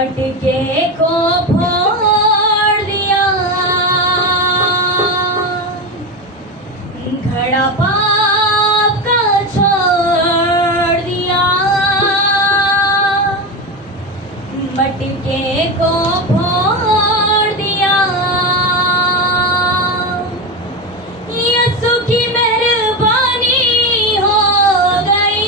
मटके को फोड़ दिया, घड़ा पाप का छोड़ दिया। मटके को फोड़ दिया, यीशु की मेहरबानी हो गई,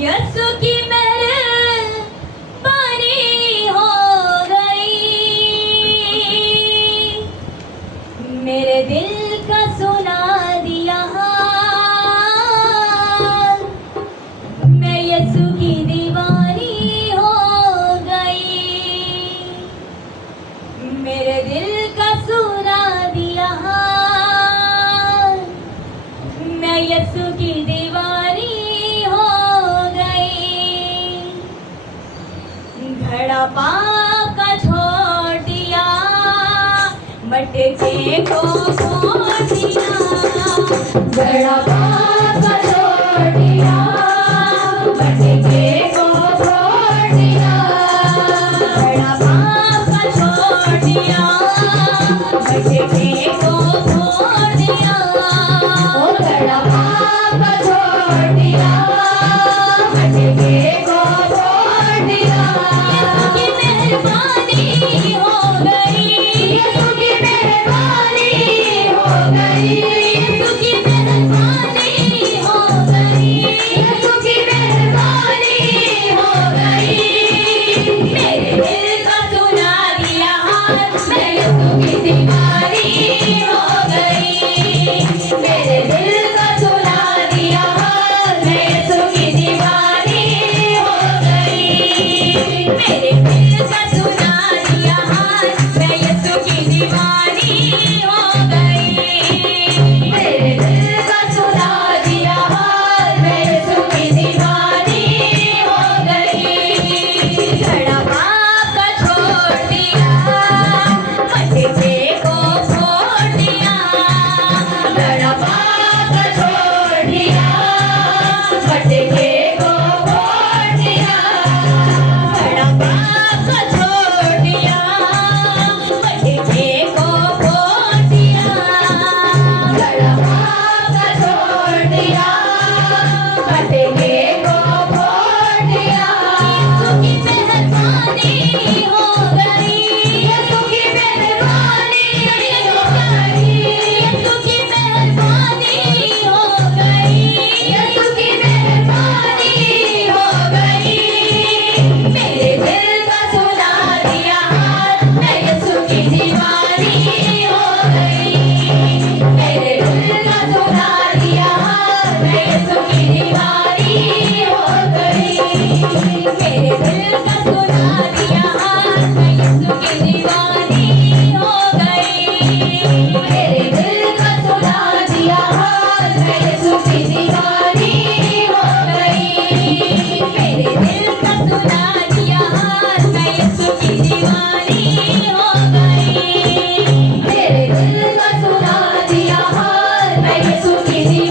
यीशु की मेहरबानी हो गई। मेरे दिल का सुना दिया हाल, मैं यीशु की दीवानी हो गई। मेरे दिल का सुना दिया हाल, मैं यीशु की दीवानी हो गई। घड़ा पाप का छोड़ दिया, मटके को फोड़ दिया। घड़ा पाप का छोड़ दिया, मटके को फोड़ दिया। घड़ा पाप का छोड़ दिया, मटके को फोड़ दिया। ओ घड़ा पाप का छोड़ दिया, मटके को फोड़ दिया। यीशु की मेहरबानी हो गई, यीशु की मेहरबानी हो गई, यीशु की मेहरबानी हो गई, यीशु की मेहरबानी हो गई। मेरे दिल का सुना दिया हाल, मैं यीशु की दीवानी हो गई। मेरे दिल का सुना दिया हाल, मैं यीशु की दीवानी हो गई। मेरे दिल का सुना दिया हाल, मैं यीशु की दीवानी हो गई। मेरे दिल का सुना दिया हाल, मैं यीशु की दीवानी हो गई। घड़ा पाप का छोड़ दिया, मटके को फोड़ दिया। घड़ा पाप का छोड़ दिया, मटके को फोड़ दिया। घड़ा पाप का छोड़ दिया, मटके को फोड़ दिया। घड़ा पाप का छोड़ दिया, मटके को फोड़ दिया। यीशु की मेहरबानी हो गई, यीशु की मेहरबानी हो गई, यीशु की मेहरबानी हो गई, यीशु की मेहरबानी हो गई। मेरे दिल का सुना दिया हाल, मैं यीशु की दीवानी हो गई। मेरे दिल का सुना दिया हाल, मैं यीशु की दीवानी हो गई। मेरे दिल का सुना दिया हाल, मैं यीशु की दीवानी हो गई। मेरे दिल का सुना दिया हाल, मैं यीशु की दीवानी हो गई। मेरे दिल का सुना दिया हाल, मैं यीशु की दीवानी हो गई। मेरे दिल का सुना दिया हाल, मैं यीशु की दीवानी